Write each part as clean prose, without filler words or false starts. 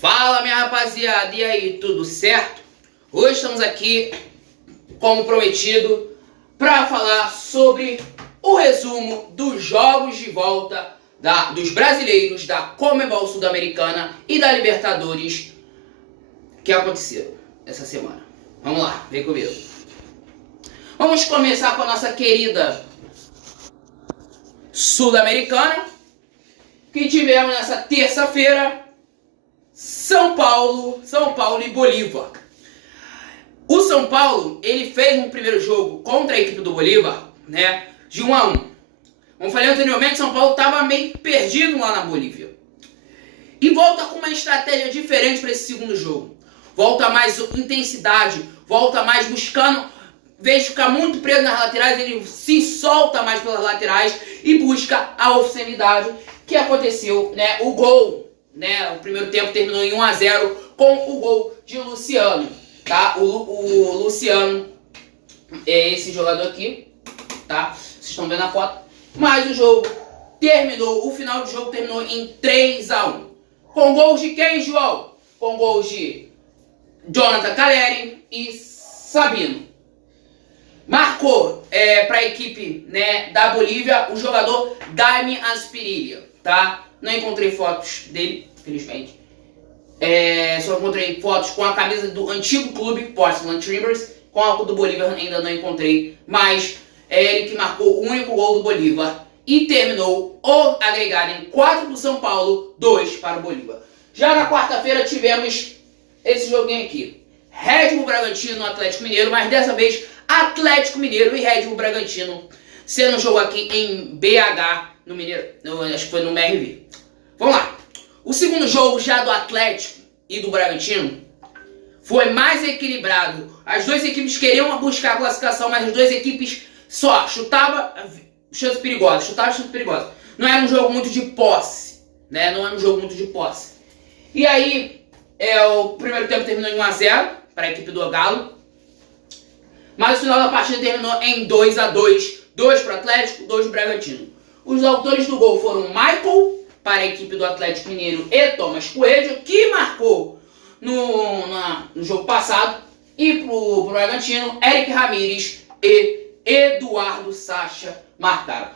Fala, minha rapaziada, e aí, tudo certo? Hoje estamos aqui, como prometido, para falar sobre o resumo dos jogos de volta dos brasileiros da Conmebol Sul-Americana e da Libertadores que aconteceram essa semana. Vamos lá, vem comigo. Vamos começar com a nossa querida Sul-Americana, que tivemos nessa terça-feira São Paulo e Bolívar. O São Paulo, ele fez um primeiro jogo contra a equipe do Bolívar, né, de 1-1. Como falei anteriormente, São Paulo estava meio perdido lá na Bolívia. E volta com uma estratégia diferente para esse segundo jogo. Volta mais intensidade, volta mais buscando, em vez de ficar muito preso nas laterais, ele se solta mais pelas laterais e busca a oficialidade que aconteceu, né, o gol, né, o primeiro tempo terminou em 1-0 com o gol de Luciano, tá? O Luciano é esse jogador aqui, tá? Vocês estão vendo a foto. Mas o jogo terminou, o final do jogo terminou em 3-1. Com gols de quem, João? Com gols de Jonathan Caleri e Sabino. Marcou para a equipe, né, da Bolívia o jogador Daime Aspirilla, tá? Não encontrei fotos dele, infelizmente. Só encontrei fotos com a camisa do antigo clube, Portland Timbers. Com a do Bolívar ainda não encontrei, mas é ele que marcou o único gol do Bolívar e terminou o agregado em 4 para o São Paulo, 2 para o Bolívar. Já na quarta-feira tivemos esse joguinho aqui. Red Bull Bragantino, Atlético Mineiro, mas dessa vez Atlético Mineiro e Red Bull Bragantino, sendo um jogo aqui em BH, no Mineiro, acho que foi no MRV. Vamos lá. O segundo jogo já do Atlético e do Bragantino foi mais equilibrado. As duas equipes queriam buscar a classificação, mas as duas equipes só chutava chance perigosa, Não era um jogo muito de posse, né? Não era um jogo muito de posse. E aí, o primeiro tempo terminou em 1-0 para a equipe do Galo. Mas o final da partida terminou em 2-2. 2 para o Atlético, 2 para o Bragantino. Os autores do gol foram Michael, para a equipe do Atlético Mineiro, e Thomas Coelho, que marcou no jogo passado. E para o Bragantino, Eric Ramírez e Eduardo Sacha marcaram.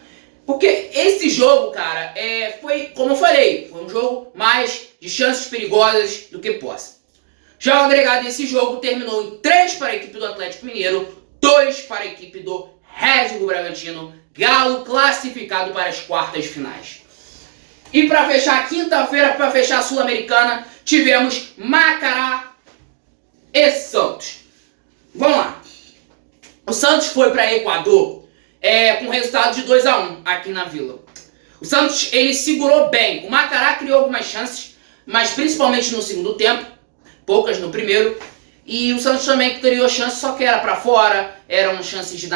Porque esse jogo, cara, foi, como eu falei, foi um jogo mais de chances perigosas do que posse. Já o agregado desse jogo terminou em 3 para a equipe do Atlético Mineiro, 2 para a equipe do Red Bull Bragantino, Galo classificado para as quartas finais. E para fechar a quinta-feira, para fechar a Sul-Americana, tivemos Macará e Santos. Vamos lá. O Santos foi para Equador com resultado de 2-1 aqui na Vila. O Santos, ele segurou bem. O Macará criou algumas chances, mas principalmente no segundo tempo, poucas no primeiro. E o Santos também criou chances, só que era para fora, eram chances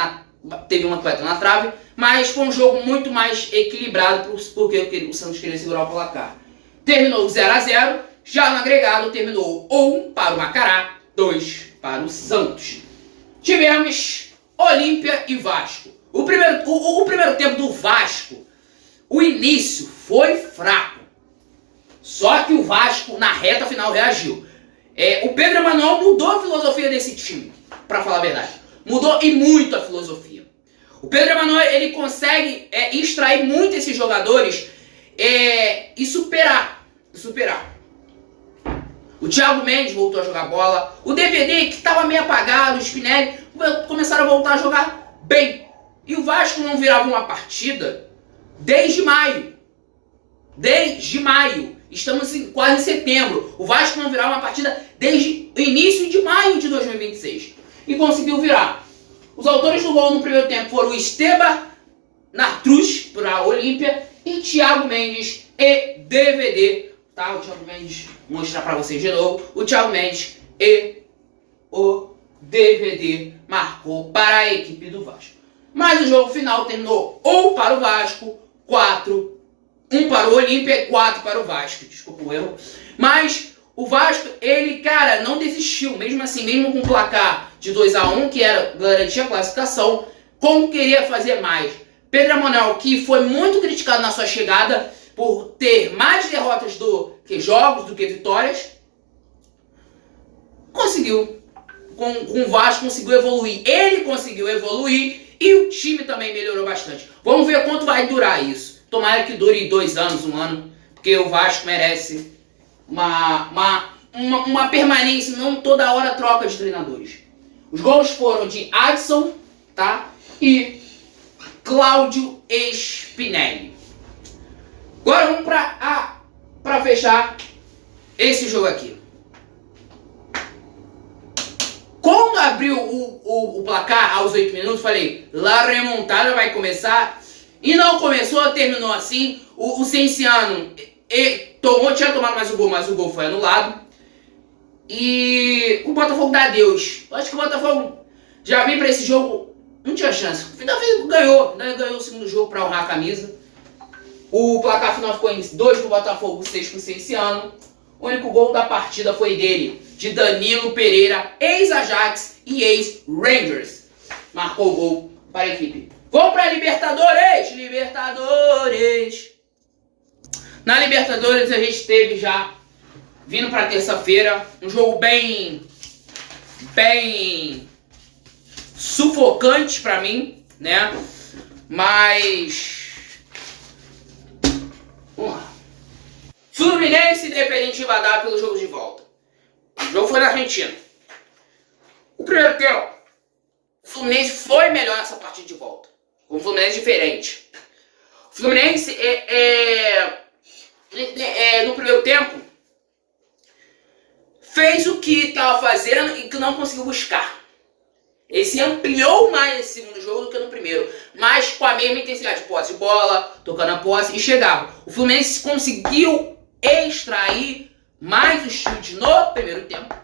teve uma coleta na trave, mas foi um jogo muito mais equilibrado porque o Santos queria segurar o placar. Terminou 0-0, já no agregado terminou 1 para o Macará, 2 para o Santos. Tivemos Olímpia e Vasco. O primeiro tempo do Vasco, o início foi fraco. Só que o Vasco, na reta final, reagiu. O Pedro Emanuel mudou a filosofia desse time, para falar a verdade. Mudou e muito a filosofia. O Pedro Emanuel, ele consegue extrair muito esses jogadores e superar. O Thiago Mendes voltou a jogar bola. O DVD, que estava meio apagado, o Spinelli, começaram a voltar a jogar bem. E o Vasco não virava uma partida desde maio. Estamos quase em setembro. O Vasco não virava uma partida desde o início de maio de 2026. E conseguiu virar. Os autores do gol no primeiro tempo foram Esteban Nartruz para a Olímpia e Thiago Mendes e DVD. Tá? O Thiago Mendes, vou mostrar para vocês de novo. O Thiago Mendes e o DVD marcou para a equipe do Vasco. Mas o jogo final terminou 1 para o Vasco, 1 para o Olímpia e 4 para o Vasco. Desculpa o erro. Mas o Vasco, ele, cara, não desistiu. Mesmo assim, mesmo com o placar de 2-1, que era garantir a classificação, como queria fazer mais. Pedro Emanuel, que foi muito criticado na sua chegada por ter mais derrotas do que jogos, do que vitórias, conseguiu. Com o Vasco conseguiu evoluir. Ele conseguiu evoluir e o time também melhorou bastante. Vamos ver quanto vai durar isso. Tomara que dure 2 anos, 1 ano, porque o Vasco merece uma permanência, não toda hora troca de treinadores. Os gols foram de Adson, tá? E Cláudio Spinelli. Agora vamos para fechar esse jogo aqui. Quando abriu o placar aos 8 minutos, falei, La remontada vai começar. E não começou, terminou assim. O Cienciano tinha tomado mais o gol, mas o gol foi anulado. E o Botafogo dá adeus. Eu acho que o Botafogo já vem para esse jogo, não tinha chance. Ainda ganhou o segundo jogo para honrar a camisa. O placar final ficou em 2 pro Botafogo, 6 pro Cienciano. O único gol da partida foi dele, de Danilo Pereira, ex-Ajax e ex-Rangers. Marcou o gol para a equipe. Vamos para Libertadores! Libertadores! Na Libertadores a gente teve já, vindo para terça-feira, um jogo bem sufocante para mim, né? Mas vamos lá. Fluminense e Independente Rivadavia pelo jogo de volta. O jogo foi na Argentina. O primeiro tempo, o Fluminense foi melhor nessa partida de volta. Um Fluminense diferente. O Fluminense no primeiro tempo fez o que estava fazendo e que não conseguiu buscar. Ele se ampliou mais nesse segundo jogo do que no primeiro, mas com a mesma intensidade de posse de bola, tocando a posse e chegava. O Fluminense conseguiu extrair mais os chutes no primeiro tempo,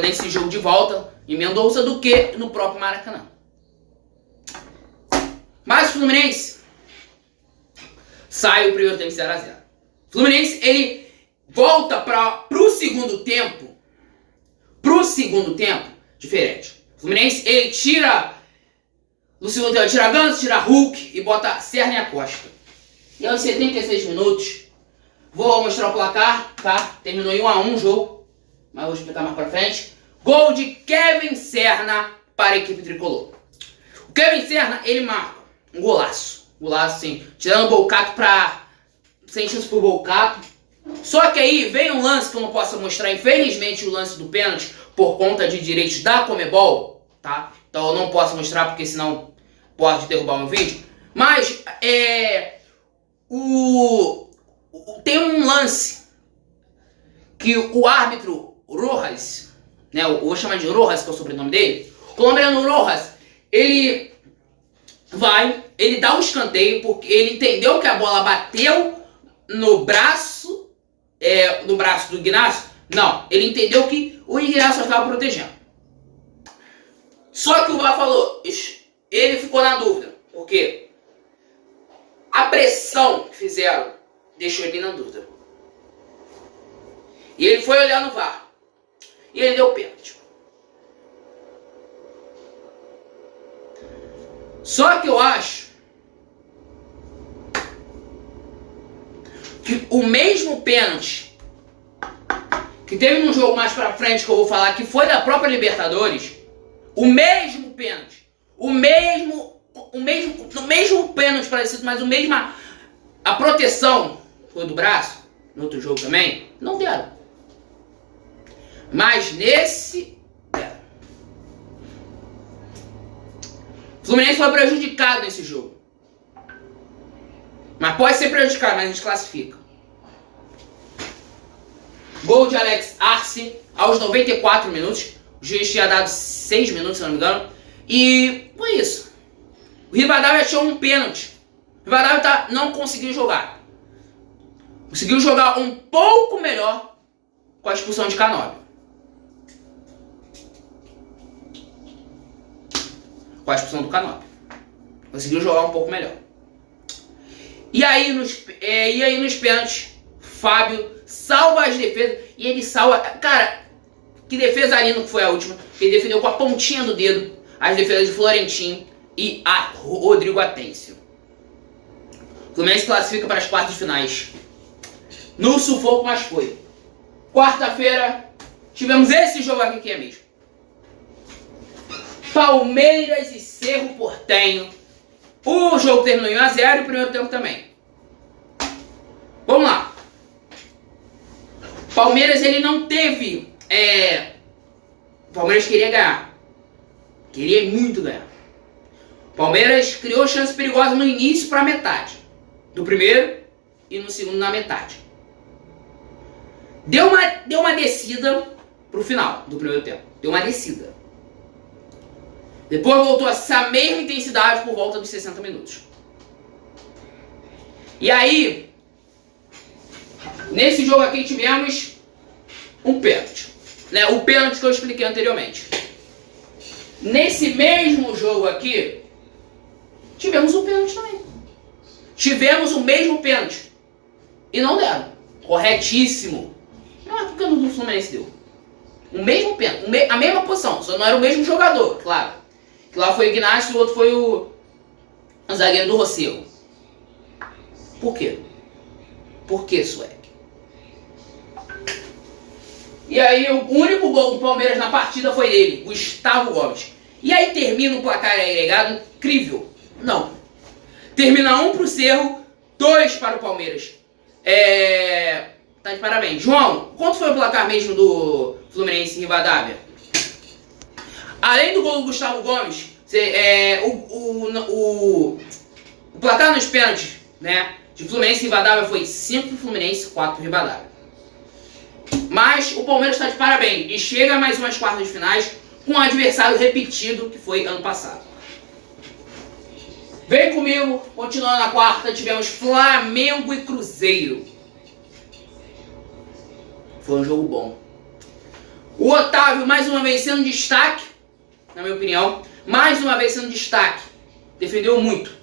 nesse jogo de volta em Mendoza, do que no próprio Maracanã. Mas o Fluminense sai o primeiro tempo 0-0. O Fluminense, ele volta pro segundo tempo. Diferente. O Fluminense, ele tira no segundo tempo, tira Ganso, tira Hulk e bota Serna e Acosta. E aos 76 minutos, vou mostrar o placar, tá? Terminou em 1-1 o jogo, mas vou explicar mais pra frente. Gol de Kevin Serna para a equipe tricolor. O Kevin Serna, ele marca um golaço. Golaço, sim. Tirando o Bolcato sem chance pro Bolcato. Só que aí vem um lance que eu não posso mostrar, infelizmente, o lance do pênalti, por conta de direitos da Conmebol, tá? Então eu não posso mostrar porque senão pode derrubar o meu vídeo. Mas tem um lance que o árbitro Rojas, né? Eu vou chamar de Rojas, que é o sobrenome dele. O colombiano Rojas, ele dá um escanteio porque ele entendeu que a bola bateu no braço do Ignacio. Não, ele entendeu que o Ignacio estava protegendo. Só que o VAR falou, ele ficou na dúvida, porque a pressão que fizeram deixou ele na dúvida. E ele foi olhar no VAR. E ele deu pênalti. Só que eu acho que o mesmo pênalti que teve num jogo mais pra frente, que eu vou falar, que foi da própria Libertadores, o mesmo pênalti, o mesmo pênalti parecido, mas a proteção foi do braço, no outro jogo também, não deram. Mas nesse deram. O Fluminense foi prejudicado nesse jogo. Mas pode ser prejudicado, mas a gente classifica. Gol de Alex Arce aos 94 minutos. O juiz tinha dado 6 minutos, se não me engano. E foi isso. O Rivadavia achou um pênalti. O Rivadavia não conseguiu jogar. Conseguiu jogar um pouco melhor com a expulsão de Canóbio. Com a expulsão do Canóbio. Conseguiu jogar um pouco melhor. E aí nos pênaltis, Fábio salva as defesas. E ele salva... Cara, que defesa linda que foi a última. Ele defendeu com a pontinha do dedo as defesas de Florentino e a Rodrigo Atencio. O Fluminense classifica para as quartas de finais. No sufoco, mas foi. Quarta-feira, tivemos esse jogo aqui que é mesmo. Palmeiras e Cerro Porteño. O jogo terminou em 1 a 0 e o primeiro tempo também. Vamos lá. Palmeiras, ele não teve... O Palmeiras queria ganhar. Queria muito ganhar. Palmeiras criou chance perigosa no início para a metade. Do primeiro e no segundo na metade. Deu uma descida pro final do primeiro tempo. Deu uma descida. Depois voltou essa mesma intensidade por volta dos 60 minutos. E aí, nesse jogo aqui tivemos um pênalti. Né? O pênalti que eu expliquei anteriormente. Nesse mesmo jogo aqui, tivemos um pênalti também. Tivemos o mesmo pênalti. E não deram. Corretíssimo. Mas por que no Fluminense deu? O mesmo pênalti. A mesma posição. Só não era o mesmo jogador, claro. Que lá foi o Ignacio e o outro foi o zagueiro do Rossel. Por quê? Por que, Suec? E aí o único gol do Palmeiras na partida foi dele, Gustavo Gomes. E aí termina um placar agregado incrível. Não. Termina 1 pro Cerro, 2 para o Palmeiras. Tá de parabéns. João, quanto foi o placar mesmo do Fluminense em Rivadavia? Além do gol do Gustavo Gomes, o placar nos pênaltis, né, de Fluminense e Rivadavia foi 5 pro Fluminense, 4 pro Rivadavia. Mas o Palmeiras está de parabéns e chega a mais umas quartas de finais com um adversário repetido que foi ano passado. Vem comigo, continuando na quarta, tivemos Flamengo e Cruzeiro. Foi um jogo bom. O Otávio, mais uma vez, sendo destaque, na minha opinião, mais uma vez sendo destaque. Defendeu muito,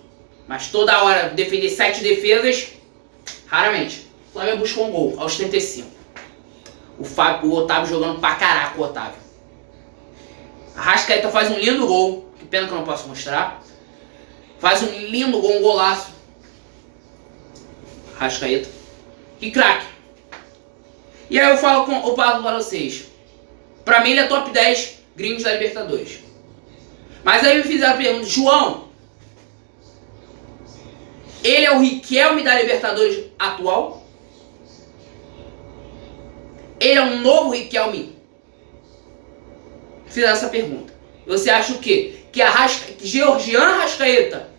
mas toda hora defender 7 defesas, raramente. O Flamengo buscou um gol, aos 35. O Otávio jogando pra caraca, o Otávio. A Arrascaeta faz um lindo gol, que pena que eu não posso mostrar. Faz um lindo gol, um golaço. Arrascaeta. Que craque. E aí eu falo para vocês. Pra mim ele é top 10 gringos da Libertadores. Mas aí me fizeram a pergunta, João, ele é o Riquelme da Libertadores atual? Ele é um novo Riquelme? Fizeram essa pergunta. Você acha o quê? Que Georgian Arrascaeta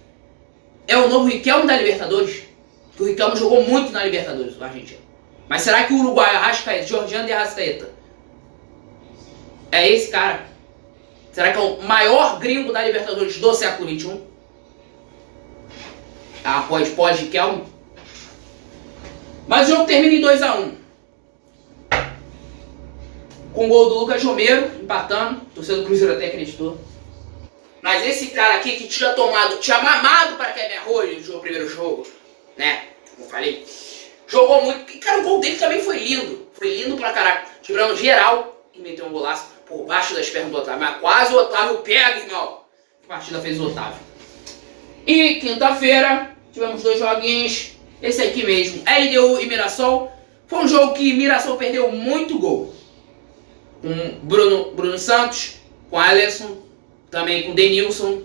é o novo Riquelme da Libertadores? Que o Riquelme jogou muito na Libertadores, o argentino. Mas será que o Uruguai Arrascaeta, Georgian de Arrascaeta, é esse cara? Será que é o maior gringo da Libertadores do século XXI? Após Riquelme? Mas o jogo termina em 2 a 1. Com o gol do Lucas Romero, empatando. O torcedor do Cruzeiro até acreditou. Mas esse cara aqui que tinha mamado para Kevin Arroyo no primeiro jogo, né? Como eu falei, jogou muito. E, cara, o gol dele também foi lindo. Foi lindo pra caraca. Tirando geral e meteu um golaço por baixo das pernas do Otávio. Mas quase o Otávio pega, irmão. Que partida fez o Otávio. E quinta-feira tivemos 2 joguinhos. Esse aqui mesmo, LDU e Mirassol. Foi um jogo que Mirassol perdeu muito gol. Com Bruno Santos, com Alisson, também com Denilson.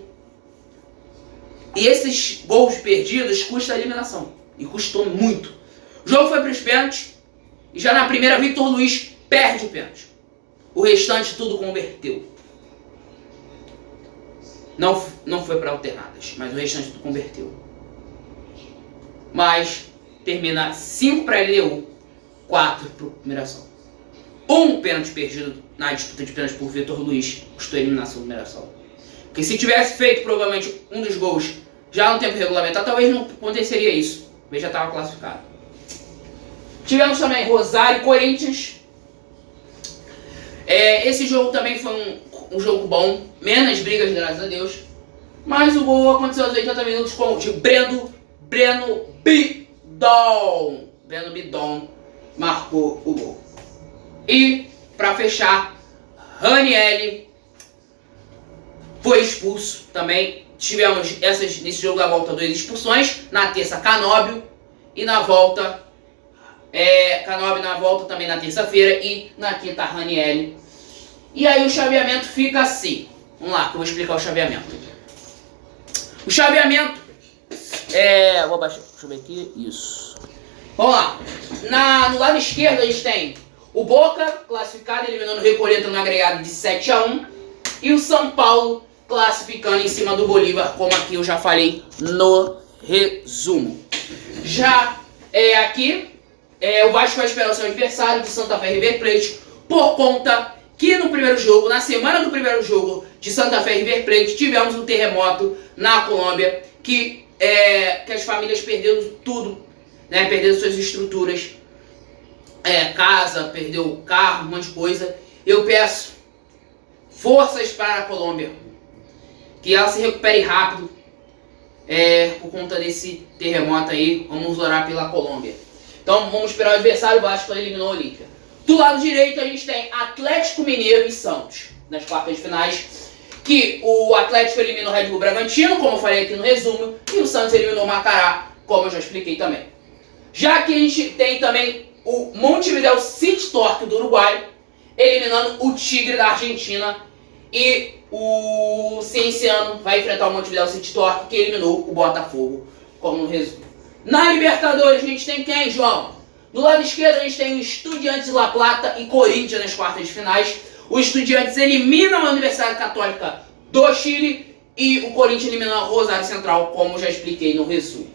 E esses gols perdidos custam a eliminação. E custou muito. O jogo foi para os pênaltis. E já na primeira, Victor Luiz perde o pênalti. O restante tudo converteu. Não foi para alternadas, mas o restante tudo converteu. Mas termina 5 para a LDU, 4 para o Mirassol. Um pênalti perdido na disputa de pênalti por Victor Luiz custou a eliminação do Mirassol. Porque se tivesse feito provavelmente um dos gols já no tempo regulamentar, talvez não aconteceria isso. Talvez já estava classificado. Tivemos também Rosário e Corinthians. Esse jogo também foi um jogo bom. Menos brigas, graças a Deus. Mas o gol aconteceu aos 80 minutos com o de Breno Bidon. Breno Bidon marcou o gol. E, para fechar, Ranieri foi expulso também. Tivemos nesse jogo da volta 2 expulsões. Na terça, Canóbio. E na volta, Canóbio na volta também na terça-feira e na quinta Ranieri. E aí o chaveamento fica assim. Vamos lá, que eu vou explicar o chaveamento. O chaveamento vou baixar, deixa eu ver aqui, isso. Vamos lá. No lado esquerdo a gente tem o Boca, classificado, eliminando o Recoleta no agregado de 7-1. E o São Paulo, classificando em cima do Bolívar, como aqui eu já falei no resumo. Já aqui, o Vasco vai esperar o seu adversário de Santa Fé e River Plate, por conta que no primeiro jogo, na semana do primeiro jogo de Santa Fé e River Plate, tivemos um terremoto na Colômbia, que as famílias perderam tudo, né? Perderam suas estruturas, casa, perdeu o carro, um monte de coisa. Eu peço forças para a Colômbia, que ela se recupere rápido, por conta desse terremoto aí. Vamos orar pela Colômbia. Então vamos esperar o adversário. O Vasco eliminou o Olímpia. Do lado direito a gente tem Atlético Mineiro e Santos nas quartas de finais, que o Atlético eliminou o Red Bull Bragantino, como eu falei aqui no resumo, e o Santos eliminou o Macará, como eu já expliquei também. Já que a gente tem também o Montevideo City Torque do Uruguai, eliminando o Tigre da Argentina, e o Cienciano vai enfrentar o Montevideo City Torque, que eliminou o Botafogo, como no resumo. Na Libertadores a gente tem quem, João? Do lado esquerdo a gente tem o Estudiantes La Plata e Corinthians nas quartas de finais. O Estudiantes elimina a Universidade Católica do Chile e o Corinthians elimina o Rosário Central, como já expliquei no resumo.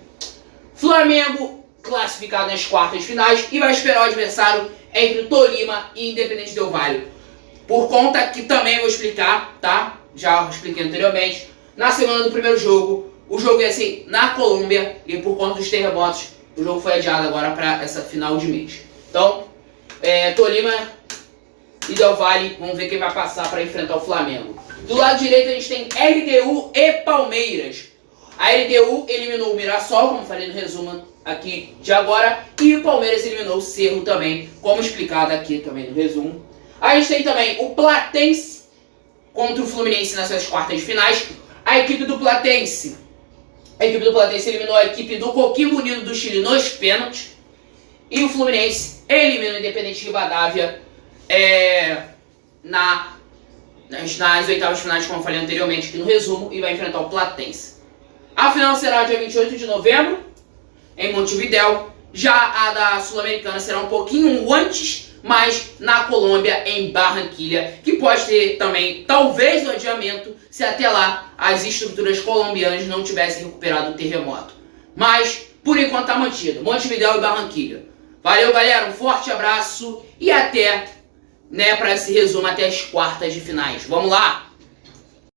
Flamengo classificado nas quartas de finais e vai esperar o adversário entre Tolima e Independente Del Valle. Por conta que também vou explicar, tá? Já expliquei anteriormente. Na semana do primeiro jogo, o jogo ia ser na Colômbia e por conta dos terremotos, o jogo foi adiado agora para essa final de mês. Então, Tolima e Del Valle, vamos ver quem vai passar para enfrentar o Flamengo. Do lado direito a gente tem LDU e Palmeiras. A LDU eliminou o Mirassol, como falei no resumo aqui de agora, e o Palmeiras eliminou o Cerro também, como explicado aqui também no resumo. A gente tem também o Platense contra o Fluminense nas suas quartas de finais. A equipe do Platense eliminou a equipe do Coquimbo Unido do Chile nos pênaltis. E o Fluminense elimina o Independente Rivadavia nas oitavas de finais, como eu falei anteriormente aqui no resumo, e vai enfrentar o Platense. A final será dia 28 de novembro, em Montevidéu. Já a da Sul-Americana será um pouquinho antes, mas na Colômbia, em Barranquilha, que pode ter também, talvez, um adiamento, se até lá as estruturas colombianas não tivessem recuperado o terremoto. Mas, por enquanto, está mantido. Montevidéu e Barranquilha. Valeu, galera. Um forte abraço e até, para esse resumo, até as quartas de finais. Vamos lá!